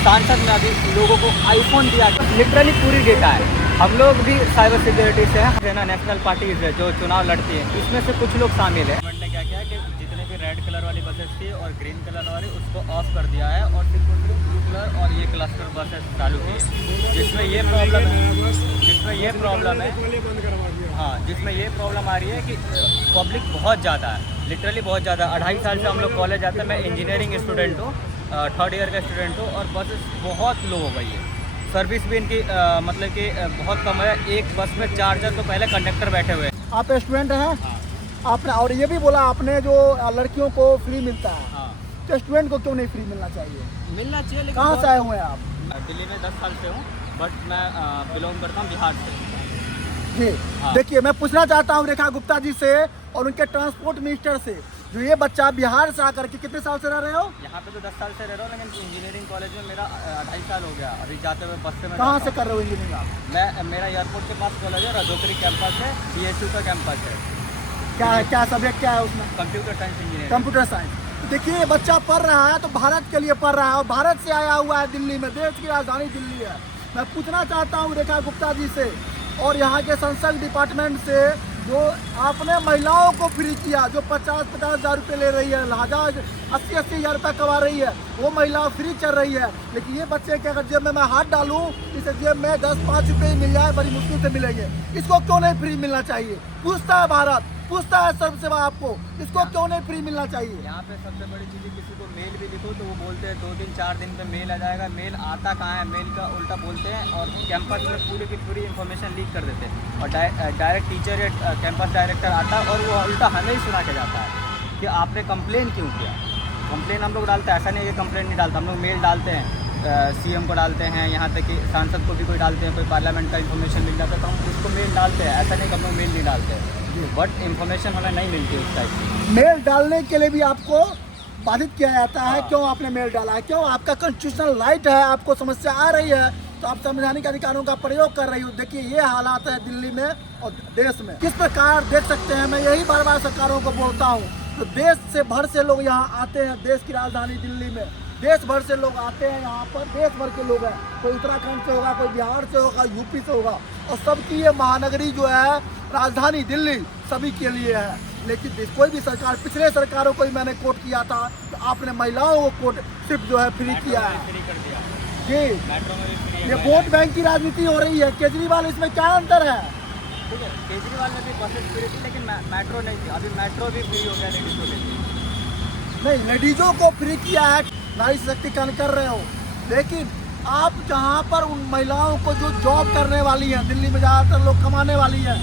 सांसद में अभी लोगों को आईफोन दिया, लिटरली पूरी डेटा है। हम लोग भी साइबर सिक्योरिटी से हैं ना, नेशनल पार्टीज है जो चुनाव लड़ती है, इसमें से कुछ लोग शामिल है। गवर्नमेंट ने क्या किया कि जितने भी रेड कलर वाली बसेस थी और ग्रीन कलर वाली उसको ऑफ कर दिया है और सिर्फ ब्लू कलर और ये क्लस्टर बसेस चालू की, जिसमें ये प्रॉब्लम है, हाँ, जिसमें ये प्रॉब्लम आ रही है कि पब्लिक बहुत ज़्यादा है, लिटरली बहुत ज़्यादा। 2.5 साल से हम लोग कॉलेज आते हैं, मैं इंजीनियरिंग स्टूडेंट हूँ, 3rd ईयर का स्टूडेंट हूँ, और बसेस बहुत लो हो गई है। सर्विस भी इनकी मतलब कि बहुत कम है। एक बस में 4 जन तो पहले कंडक्टर बैठे हुए हैं। आप स्टूडेंट हैं? हाँ। आपने और ये भी बोला आपने जो लड़कियों को फ्री मिलता है, हाँ, तो स्टूडेंट को क्यों नहीं फ्री मिलना चाहिए? मिलना चाहिए, लेकिन कहाँ से आए हुए हैं आप? दिल्ली में 10 साल से हूँ, बट मैं बिलोंग करता हूँ बिहार से। जी हाँ। देखिए, मैं पूछना चाहता हूँ रेखा गुप्ता जी से और उनके ट्रांसपोर्ट मिनिस्टर से, जो ये बच्चा बिहार से आकर के कितने साल से रह रहे हो? यहाँ पे तो 10 साल से रह रहा हूँ, लेकिन इंजीनियरिंग कॉलेज में मेरा 2.5 साल हो गया। अभी जाते हुए बस से मैं कहाँ जाता से हूँ। कर रहे हो इंजीनियरिंग आप? मेरा एयरपोर्ट के पास कॉलेज है, राजोत्री कैंपस है, BSU का कैंपस है। क्या है, क्या सब्जेक्ट क्या है उसमें? Computer science engineering. Computer science. देखिए, ये बच्चा पढ़ रहा है तो भारत के लिए पढ़ रहा है, और भारत से आया हुआ है दिल्ली में, देश की राजधानी दिल्ली है। मैं पूछना चाहता हूँ रेखा गुप्ता जी से और यहाँ के संसद डिपार्टमेंट से, जो आपने महिलाओं को फ्री किया, जो 50-50 हज़ार रुपये ले रही है, 80-80 हज़ार रुपये कमा रही है, वो महिला फ्री चल रही है, लेकिन ये बच्चे के अगर जेब में मैं हाथ डालूं, इसे जेब में 10-5 रुपये मिल जाए, बड़ी मुश्किल से मिलेंगे। इसको क्यों नहीं फ्री मिलना चाहिए? पूछता है भारत, पूछता है सर्व सेवा आपको, इसको क्यों नहीं फ्री मिलना चाहिए? यहाँ पे सबसे बड़ी चीज़ है, किसी को मेल भी लिखो तो वो बोलते हैं 2 दिन 4 दिन पे मेल आ जाएगा। मेल आता कहाँ है, मेल का उल्टा बोलते हैं, और कैंपस में पूरी की पूरी इन्फॉर्मेशन लीक कर देते हैं, और डायरेक्ट टीचर या कैंपस डायरेक्टर आता है और वो उल्टा हमें ही सुना के जाता है कि आपने कंप्लेन क्यों किया। कंप्लेन हम लोग डालते हैं, ऐसा नहीं है कि कंप्लेन नहीं डालता, हम लोग मेल डालते हैं, CM को डालते हैं, यहाँ तक कि सांसद को भी कोई डालते हैं, कोई पार्लियामेंट का इन्फॉर्मेशन मिल जाता है तो हम उसको मेल डालते हैं। ऐसा नहीं कि हम लोग मेल नहीं डालते हैं, बट इन्फॉर्मेशन हमें नहीं मिलती उस टाइप की। मेल डालने के लिए भी आपको बाधित किया जाता है। हाँ। क्यों आपने मेल डाला है? क्यों? आपका कॉन्स्टिट्यूशनल राइट है, आपको समस्या आ रही है तो आप संवैधानिक अधिकारों का प्रयोग कर रही हो। देखिए, ये हालात है दिल्ली में और देश में, किस प्रकार देख सकते हैं। मैं यही बार बार सरकारों को बोलता हूँ, तो देश से भर से लोग यहाँ आते हैं, देश की राजधानी दिल्ली में देश भर से लोग आते हैं। यहाँ पर देश भर के लोग हैं, कोई उत्तराखंड से होगा, कोई बिहार से होगा, यूपी से होगा, और सबकी ये महानगरी जो है राजधानी दिल्ली सभी के लिए है। लेकिन कोई भी सरकार, पिछले सरकारों को भी मैंने कोट किया था, तो आपने महिलाओं को कोट सिर्फ जो है फ्री किया है। फ्री कर दिया जी, मेट्रो में भी फ्री ये है। वोट बैंक की राजनीति हो रही है। केजरीवाल, इसमें क्या अंतर है? ठीक है, केजरीवाल ने भी बसेस फ्री थी, लेकिन मेट्रो नहीं थी। अभी मेट्रो भी फ्री हो गया लेडीज को लेकर। नहीं, लेडीजों को फ्री किया है, नारी सशक्तिकरण कर रहे हो, लेकिन आप जहाँ पर उन महिलाओं को जो जॉब करने वाली हैं, दिल्ली में ज़्यादातर लोग कमाने वाली हैं,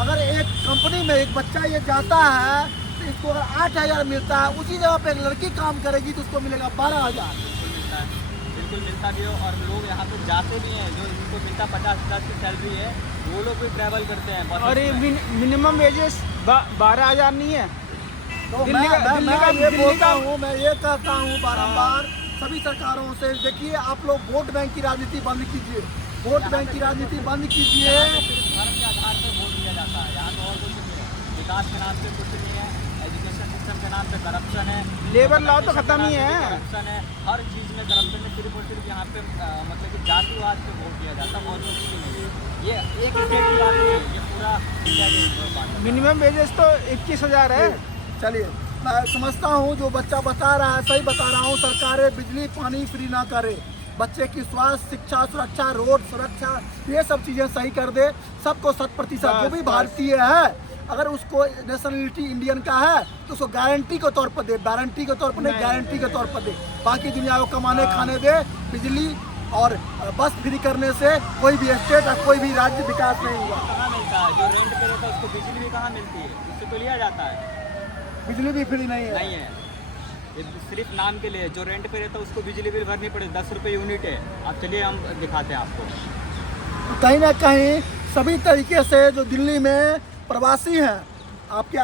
अगर एक कंपनी में एक बच्चा ये जाता है तो इसको अगर 8,000 मिलता है, उसी जगह पे एक लड़की काम करेगी तो उसको मिलेगा 12,000। बिल्कुल मिलता भी हो, और लोग यहाँ पे जाते भी हैं, जो इनको मिलता 50,000 की सैलरी है, वो लोग भी ट्रैवल करते हैं बसेस और ये में। मिनिमम वेजेस 12,000 नहीं है। तो दिल्ली का- मैं दिल्ली का- ये दिल्ली बोलता का- हूँ, मैं ये कहता हूँ बारंबार सभी सरकारों से, देखिए आप लोग वोट बैंक की राजनीति बंद कीजिए, वोट बैंक की राजनीति बंद कीजिए। धर्म के आधार पर वोट दिया जाता है, यहाँ तो और कुछ नहीं है। विकास के नाम पे कुछ नहीं है, एजुकेशन सिस्टम के नाम पे करप्शन है, लेबर लॉ तो खत्म ही है। करप्शन है, हर चीज़ में करप्शन है। सिर्फ और सिर्फ यहाँ पे मतलब कि जातिवाद पे वोट दिया जाता है और कुछ भी नहीं है। ये एक स्टेट की बात नहीं है, ये पूरा इंडिया की बात है। मिनिमम वेजेस तो 21,000 है। चलिए, मैं समझता हूँ जो बच्चा बता रहा है सही बता रहा हूँ। सरकारें बिजली पानी फ्री ना करे, बच्चे की स्वास्थ्य, शिक्षा, सुरक्षा, रोड सुरक्षा, ये सब चीज़ें सही कर दे, सबको 100%। जो भी भारतीय है, अगर उसको नेशनलिटी इंडियन का है तो उसको गारंटी के तौर पर दे, गारंटी के तौर पर नहीं, गारंटी के तौर पर दे। बाकी दुनिया को कमाने खाने दे। बिजली और बस फ्री करने से कोई भी स्टेट और कोई भी राज्य विकास नहीं हुआ। कहाँ मिलता है? जो रेंट पे रहता है उसको बिजली भी कहाँ मिलती है? उससे तो लिया जाता है, बिजली भी फ्री नहीं है। नहीं है। ये सिर्फ नाम के लिए, जो रेंट पे रहता है उसको बिजली बिल भरनी पड़े, 10 रुपये यूनिट है। अब चलिए हम दिखाते हैं आपको। कहीं ना कहीं सभी तरीके से जो दिल्ली में प्रवासी हैं, आपके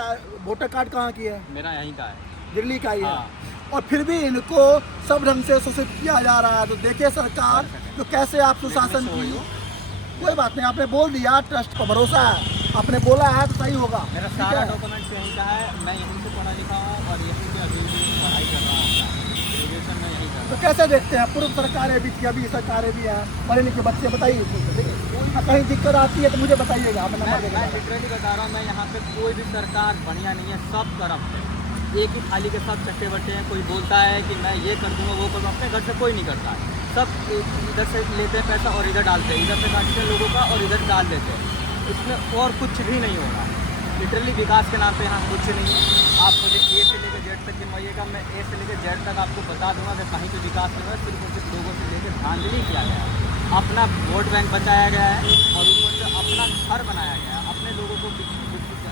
वोटर कार्ड कहाँ की है? मेरा यहीं का है। दिल्ली का ही है। हाँ। और फिर भी इनको सब ढंग से शोषित किया जा रहा है। तो देखिए सरकार, तो कैसे आप सुशासन की। कोई बात नहीं, आपने बोल दिया, ट्रस्ट पर भरोसा है, आपने बोला है तो सही होगा। मेरा ठीक सारा है? डॉक्यूमेंट्स यहीं का है, मैं यहीं से पढ़ा लिखा हूँ और यहीं से अभी भी पढ़ाई कर रहा हूँ, ग्रेजुएशन में यहीं कर तो कैसे देखते हैं? पूर्व सरकारें भी थी, अभी सरकारें भी हैं, पढ़े लिखे बच्चे, बताइए कहीं दिक्कत आती है तो मुझे बताइएगा। मैं लिटरली बता रहा हूँ, मैं यहाँ पे कोई भी सरकार बढ़िया नहीं है, सब करप्ट है। एक ही थाली के सब चट्टे बट्टे हैं। कोई बोलता है कि मैं ये कर दूँगा वो कर दूँगा, अपने घर से कोई नहीं करता है। सब इधर से लेते हैं पैसा और इधर डालते हैं, इधर से काटते हैं लोगों का और इधर डाल देते हैं। इसमें और कुछ भी नहीं होगा। लिटरली विकास के नाम पे यहाँ कुछ नहीं है। आप मुझे ए से लेकर जेड तक गिनवाइएगा, मैं ए से लेकर जेड तक आपको बता दूंगा कि कहीं तो विकास नहीं हुआ। सिर्फ और सिर्फ लोगों से लेकर धांधली किया गया है, अपना वोट बैंक बचाया गया है और ऊपर से अपना घर बनाया गया है, अपने लोगों को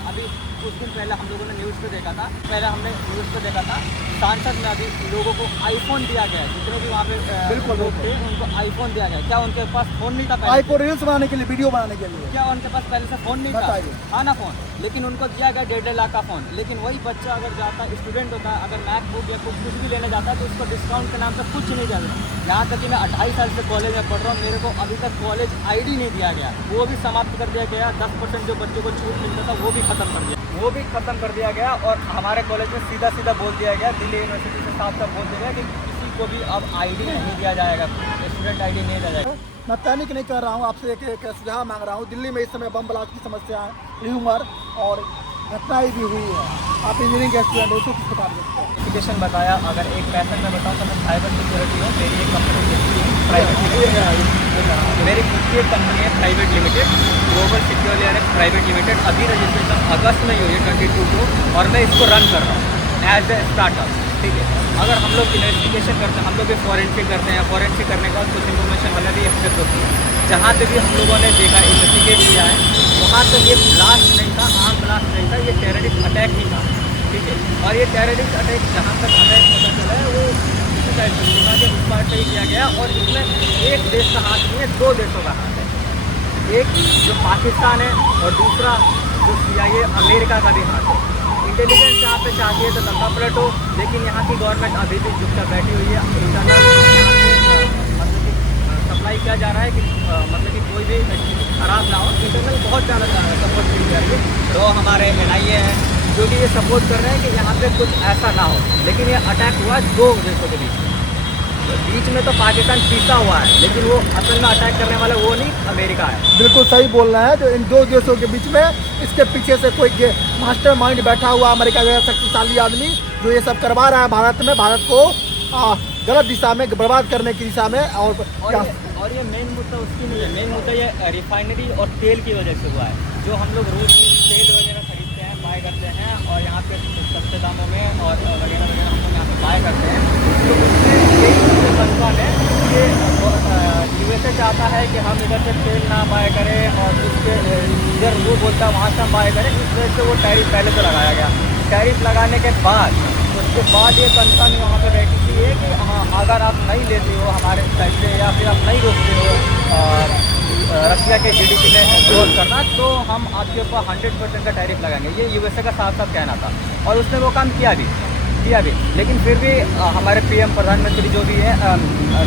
अभी कुछ दिन पहले हम लोगों ने न्यूज़ पे देखा था, सांसद में अभी लोगों को आईफोन दिया गया है। जितने भी वहाँ पे बिल्कुल लोग थे उनको आईफोन दिया गया। क्या उनके पास फ़ोन नहीं था? आईफोन रील्स बनाने के लिए, वीडियो बनाने के लिए, क्या उनके पास पहले से फ़ोन नहीं था? हाँ ना फ़ोन, लेकिन उनको दिया गया 1.5 लाख का फ़ोन। लेकिन वही बच्चा अगर जाता है, स्टूडेंट होता है, अगर मैकबुक या कुछ भी लेने जाता है तो उसको डिस्काउंट के नाम पर कुछ नहीं चल रहा। यहाँ तक कि मैं 28 साल से कॉलेज में पढ़ रहा हूँ, मेरे को अभी तक कॉलेज ID नहीं दिया गया, वो भी समाप्त कर दिया गया। 10% जो बच्चों को छूट मिलता था वो भी ख़त्म कर दिया गया और हमारे कॉलेज में सीधा बोल दिया गया, दिल्ली यूनिवर्सिटी से साफ बोल दिया गया कि किसी को भी अब ID नहीं दिया जाएगा, स्टूडेंट ID नहीं दिया जाएगा। मैं पैनिक नहीं कर रहा हूँ, आपसे एक सुझाव मांग रहा हूँ। दिल्ली में इस समय बम ब्लास्ट की समस्या है, ह्यूमर और घटनाएं भी हुई है। आप इंजीनियरिंग के स्टूडेंट हो, उसको किस प्रकार देखते हैं? एजुकेशन बताया, अगर एक पैसन में बताऊँ तो मैं साइबर सिक्योरिटी हूँ। मेरी एक कंपनी प्राइवेट मेरी खुद की एक कंपनी है private limited, global security private limited. अभी रजिस्ट्रेशन अगस्त में हुई है 22 को और मैं इसको रन कर रहा हूँ एज ए स्टार्टअप। ठीक है, अगर हम लोग इन्वेस्टिगेशन करते हैं, हम लोग भी फॉरेंसिक करते हैं, फॉरेंसिक करने के बाद कुछ इन्फॉर्मेशन हमें भी एक्सेप्ट होती है। जहाँ पे भी हम लोगों ने देखा, इन्वेस्टिगेट किया है, वहाँ तो ये ब्लास्ट नहीं था, आम ब्लास्ट नहीं था, ये टेररिस्ट अटैक ही था। ठीक है, और ये टेररिस्ट अटैक जहाँ तक अटैक पता चला है वो इसी टाइप से उस पार्ट से ही किया गया और इसमें एक देश का हाथ नहीं है, 2 देशों का हाथ है। एक जो पाकिस्तान है और दूसरा जो CIA अमेरिका का भी हाथ है। इंटेलिजेंस यहाँ पे चाहती है तो दंगा पलट हो, लेकिन यहाँ की गवर्नमेंट अभी भी चुपचाप बैठी हुई है। इंटरनल मतलब कि सप्लाई किया जा रहा है कि मतलब कि कोई भी खराब ना हो। इंटरनल बहुत ज़्यादा सपोर्ट की जा रही है, तो हमारे NIA हैं जो कि ये सपोर्ट कर रहे हैं कि यहाँ पे कुछ ऐसा ना हो। लेकिन ये अटैक हुआ 2 देशों के बीच में तो पाकिस्तान पीछा हुआ है, लेकिन वो असल में अटैक करने वाला वो नहीं, अमेरिका है। बिल्कुल सही बोल रहे हैं, जो इन 2 देशों के बीच में इसके पीछे से कोई मास्टर माइंड बैठा हुआ, अमेरिका जैसा शक्तिशाली आदमी जो ये सब करवा रहा है भारत को गलत दिशा में, बर्बाद करने की दिशा में। और ये मेन मुद्दा उसकी नहीं है, मेन मुद्दा ये रिफाइनरी और तेल की वजह से हुआ है। जो हम लोग रोज़ तेल वगैरह खरीदते हैं, बाय करते हैं और यहाँ पे सस्ते दामों में और वगैरह हम लोग यहाँ पे बाय करते हैं, तो उसमें यही कंसर्न है कि USA चाहता है कि हम इधर से तेल ना बाय करें और उसके इधर वो बोलता है वहाँ से हम बाय करें। इस वजह से वो टैरिफ पहले तो लगाया गया। टैरिफ लगाने के बाद उसके बाद ये कंसर्न यहाँ पे बैठी थी है कि हाँ, अगर आप नहीं लेते हो हमारे साइड से या फिर आप नहीं रोकते हो रसिया के GDP में ग्रोथ करना, तो हम आपके ऊपर 100% का टैरिफ लगाएंगे। ये USA का साफ कहना था और उसने वो काम किया भी। लेकिन फिर भी हमारे PM प्रधानमंत्री जो भी है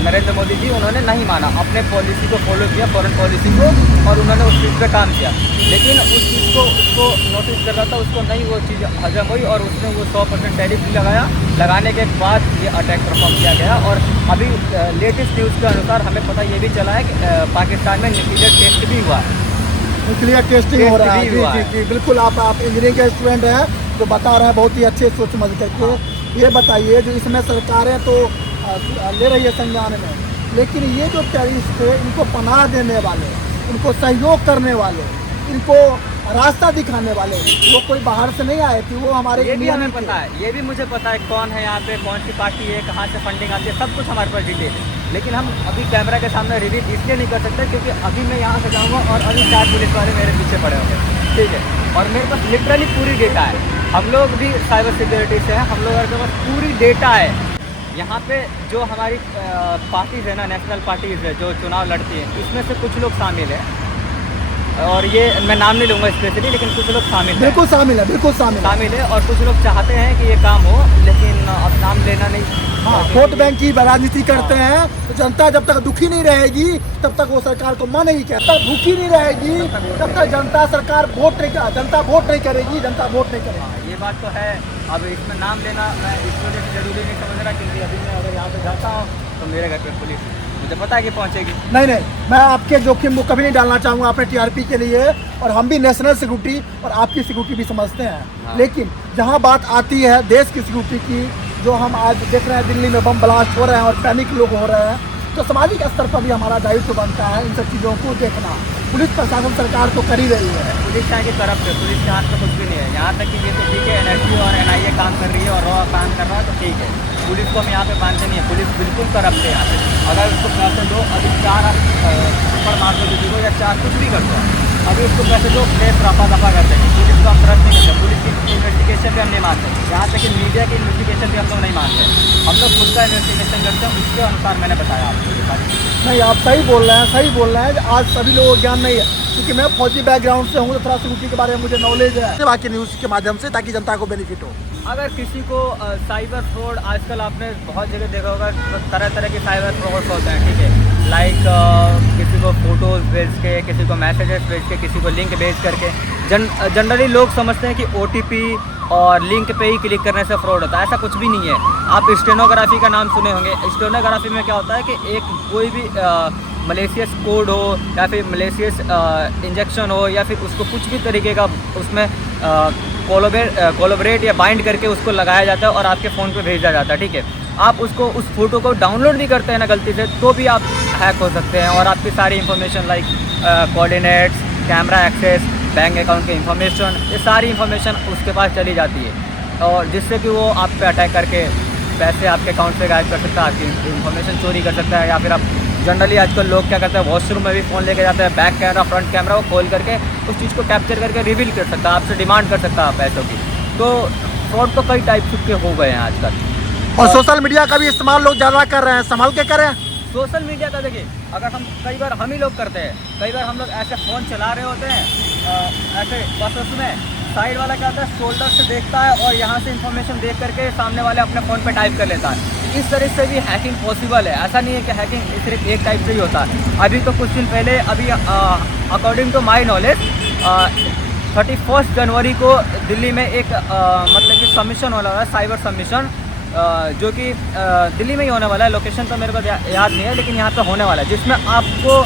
नरेंद्र मोदी जी, उन्होंने नहीं माना, अपने पॉलिसी को फॉलो किया, फॉरेन पॉलिसी को, और उन्होंने उस चीज़ पर काम किया। लेकिन उस चीज़ को उसको नोटिस कर रहा था, उसको नहीं वो चीज़ हजम हुई और उसने वो 100% टैरिफ भी लगाने के बाद ये अटैक परफॉर्म किया गया। और अभी लेटेस्ट न्यूज़ के अनुसार हमें पता ये भी चला है कि पाकिस्तान में न्यूक्लियर टेस्ट भी हुआ है, न्यूक्लियर टेस्टिंग हो रहा है। जी, बिल्कुल। आप इंजीनियरिंग के स्टूडेंट हैं जो बता रहे हैं बहुत ही अच्छे सोच समझ करके। ये बताइए, जो इसमें सरकारें तो ले रही है संज्ञान में, लेकिन ये जो टेररिस्ट थे, इनको पनाह देने वाले, इनको सहयोग करने वाले, इनको रास्ता दिखाने वाले, वो कोई बाहर से नहीं आए थे, वो हमारे ये भी हमें पता है, ये भी मुझे पता है कौन है यहाँ पे, कौन सी पार्टी है, कहाँ से फंडिंग आती है, सब कुछ हमारे पास डिटेल है। लेकिन हम अभी कैमरा के सामने रिवील इसलिए नहीं कर सकते क्योंकि अभी मैं यहाँ से जाऊँगा और अभी 4 पुलिस वाले मेरे पीछे पड़े होंगे। ठीक है, और मेरे पास लिटरली पूरी डेटा है। हम लोग भी साइबर सिक्योरिटी से हैं, हम लोगों के पास पूरी डेटा है। यहाँ पे जो हमारी पार्टीज़ है ना, नेशनल पार्टीज़ है जो चुनाव लड़ती हैं, इसमें से कुछ लोग शामिल हैं और ये मैं नाम नहीं लूँगा स्पेशली, लेकिन कुछ लोग शामिल हैं। बिल्कुल शामिल है, बिल्कुल शामिल है। और कुछ लोग चाहते हैं कि ये काम हो, लेकिन अब नाम लेना नहीं। हाँ, वोट बैंक की राजनीति करते हैं। तो जनता जब तक दुखी नहीं रहेगी तब तक वो सरकार को मन नहीं कहता। भूखी नहीं रहेगी तब तक जनता वोट नहीं करेगी, जनता वोट नहीं करेगी। ये बात तो है। अब इसमें नाम लेना मैं इस वजह से जरूरी नहीं समझ रहा, क्योंकि अभी मैं अगर यहाँ पे जाता हूँ तो मेरे घर पे पुलिस मुझे पता है कि पहुंचेगी। नहीं नहीं, मैं आपके जोखिम को कभी नहीं डालना चाहूँगा अपने टीआरपी के लिए, और हम भी नेशनल सिक्योरिटी और आपकी सिक्योरिटी भी समझते हैं। हाँ। लेकिन जहाँ बात आती है देश की सिक्योरिटी की, जो हम आज देख रहे हैं दिल्ली में बम ब्लास्ट हो रहे हैं और पैनिक लोग हो रहे हैं, तो सामाजिक स्तर पर भी हमारा दायित्व बनता है इन सब चीज़ों को देखना। पुलिस प्रशासन सरकार तो कर ही रही है। पुलिस यहाँ की तरफ से, पुलिस के हाथ में कुछ भी नहीं है। यहाँ तक कि ये तो ठीक है NSD और NIA काम कर रही है और रॉ काम कर रहा है तो ठीक है, पुलिस को हम यहाँ पे मानते नहीं है। पुलिस बिल्कुल करप्ट है यहाँ पे। अगर उसको पैसे दो, अभी 4 थप्पड़ मार दो किसी को या 4 कुछ भी कर दो, अभी उसको पैसे दो, केस रफा दफा कर देंगे। पुलिस को हम ट्रस्ट नहीं करते, पुलिस की इन्वेस्टिगेशन भी हम नहीं मानते। यहाँ तक कि मीडिया की इन्वेस्टिगेशन भी हम लोग नहीं मानते। हम लोग खुद का इन्वेस्टिगेशन करते हैं, उसके अनुसार मैंने बताया आपको ये बात। नहीं, आप सही बोल रहे हैं, सही बोल रहे हैं। आज सभी लोगों को ज्ञान नहीं है, क्योंकि मैं फौजी बैकग्राउंड से हूँ तो थोड़ा सिक्योरिटी के बारे में मुझे नॉलेज है, बाकी न्यूज़ के माध्यम से, ताकि जनता को बेनिफिट हो। अगर किसी को साइबर फ्रॉड, आजकल आपने बहुत जगह देखा होगा, तरह तरह के साइबर फ्रॉड होते हैं, ठीक है। लाइक किसी को फ़ोटोज़ भेज के, किसी को मैसेजेस भेज के, किसी को लिंक भेज करके। जनरली लोग समझते हैं कि OTP और लिंक पे ही क्लिक करने से फ्रॉड होता है। ऐसा कुछ भी नहीं है। आप स्टेनोग्राफी का नाम सुने होंगे। स्टेनोग्राफी में क्या होता है कि एक कोई भी मलेशियस कोड हो या फिर मलेशियस इंजेक्शन हो या फिर उसको कुछ भी तरीके का उसमें कोलैबोरेट या बाइंड करके उसको लगाया जाता है और आपके फ़ोन पे भेजा जाता है, ठीक है। आप उसको उस फोटो को डाउनलोड भी करते हैं ना गलती से, तो भी आप हैक हो सकते हैं और आपकी सारी information like coordinates, camera access, bank account की इन्फॉर्मेशन, ये सारी इन्फॉर्मेशन उसके पास चली जाती है और जिससे कि वो आप पे अटैक करके पैसे आपके अकाउंट से गायब कर सकता है, आपकी इन्फॉर्मेशन चोरी कर सकता है। या फिर आप जनरली आजकल लोग क्या करते हैं, वॉशरूम में भी फ़ोन लेके जाते हैं, बैक कैमरा, फ्रंट कैमरा को खोल करके उस चीज़ को कैप्चर करके रिवील कर सकता है, आपसे डिमांड कर सकता है पैसों की। तो फ्रॉड तो कई टाइप के हो गए हैं आजकल। और सोशल मीडिया का भी इस्तेमाल लोग ज़्यादा कर रहे हैं, संभाल के करें। सोशल मीडिया का देखिए, अगर हम कई बार हम ही लोग करते हैं, कई बार हम लोग ऐसे फ़ोन चला रहे होते हैं, ऐसे बस उसमें साइड वाला क्या होता है, शोल्डर से देखता है और यहाँ से इन्फॉर्मेशन देख करके सामने वाले अपने फ़ोन पे टाइप कर लेता है। इस तरह से भी हैकिंग पॉसिबल है। ऐसा नहीं है कि हैकिंग सिर्फ एक टाइप से ही होता है। अभी तो कुछ दिन पहले, अभी अकॉर्डिंग टू माई नॉलेज, 31 जनवरी को दिल्ली में एक मतलब कि सबमिशन होने वाला है, साइबर सबमिशन, जो कि दिल्ली में ही होने वाला है। लोकेशन तो मेरे को याद नहीं है, लेकिन यहाँ पे होने वाला है, जिसमें आपको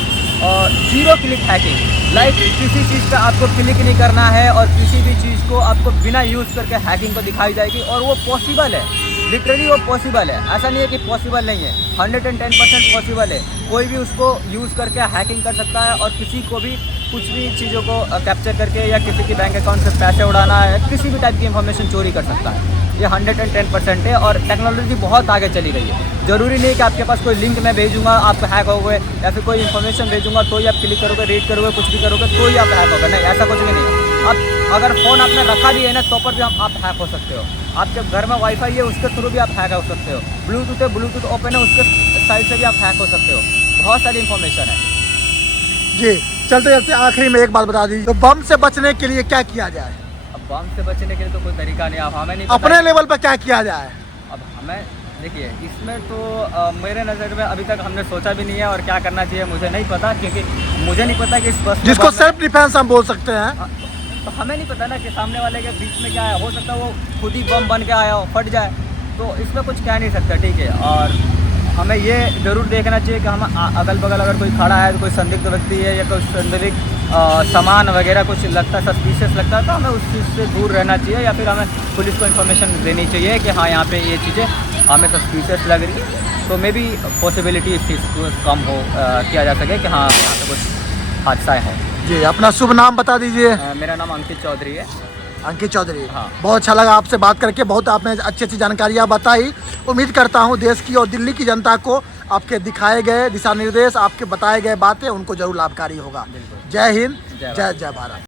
0 क्लिक हैकिंग, लाइक किसी चीज़ पे आपको क्लिक नहीं करना है और किसी भी चीज़ को आपको बिना यूज़ करके हैकिंग को दिखाई जाएगी। और वो पॉसिबल है, लिटरली वो पॉसिबल है। ऐसा नहीं है कि पॉसिबल नहीं है, 110% पॉसिबल है। कोई भी उसको यूज़ करके हैकिंग कर सकता है और किसी को भी कुछ भी चीज़ों को कैप्चर करके या किसी के बैंक अकाउंट से पैसे उड़ाना है, किसी भी टाइप की इन्फॉर्मेशन चोरी कर सकता है। ये 110% है और टेक्नोलॉजी बहुत आगे चली गई है। ज़रूरी नहीं कि आपके पास कोई लिंक मैं भेजूंगा आप हैक हो गए, या फिर कोई इन्फॉर्मेशन भेजूंगा तो ही आप क्लिक करोगे, रीड करोगे, कुछ भी करोगे तो ही आप हैक होगा। नहीं, ऐसा कुछ भी नहीं है। आप अगर फ़ोन आपने रखा भी है ना, तो पर भी आप हैक हो सकते हो। आपके घर में वाईफाई है, उसके थ्रू भी आप हैक हो सकते हो। ब्लूटूथ है, ब्लूटूथ ओपन है, उसके साइड से भी आप हैक हो सकते हो। बहुत सारी इन्फॉर्मेशन है जी। चलते चलते आखिरी में एक बात बता दीजिए, तो बम से बचने के लिए क्या किया जाए? अब बम से बचने के लिए तो कोई तरीका नहीं। अब हमें नहीं अपने लेवल पर क्या किया जाए? अब हमें देखिए, इसमें तो मेरे नज़र में अभी तक हमने सोचा भी नहीं है और क्या करना चाहिए मुझे नहीं पता, क्योंकि मुझे नहीं पता कि इस बस जिसको सेल्फ डिफेंस हम बोल सकते हैं, तो हमें नहीं पता ना कि सामने वाले के बीच में क्या है। हो सकता है वो खुद ही बम बन के आया हो, फट जाए, तो इसमें कुछ कह नहीं सकता, ठीक है। और हमें ये ज़रूर देखना चाहिए कि हम अगल बगल अगर कोई खड़ा है, तो कोई संदिग्ध व्यक्ति है या कोई संदिग्ध सामान वगैरह कुछ लगता है, सस्पिशियस लगता है, तो हमें उस चीज़ से दूर रहना चाहिए या फिर हमें पुलिस को इन्फॉर्मेशन देनी चाहिए कि हाँ यहाँ पे ये चीज़ें हमें सस्पिशियस लग रही है। तो मे बी पॉसिबिलिटी इस चीज़ को कम हो किया जा सके कि हाँ यहाँ पे कुछ हादसा हो। जी, अपना शुभ नाम बता दीजिए। मेरा नाम अंकित चौधरी है। अंकित चौधरी, हाँ। बहुत बहुत अच्छा लगा आपसे बात करके, बहुत आपने अच्छी अच्छी जानकारियाँ बताई। उम्मीद करता हूँ देश की और दिल्ली की जनता को आपके दिखाए गए दिशा निर्देश, आपके बताए गए बातें उनको जरूर लाभकारी होगा। जय हिंद, जय भारत।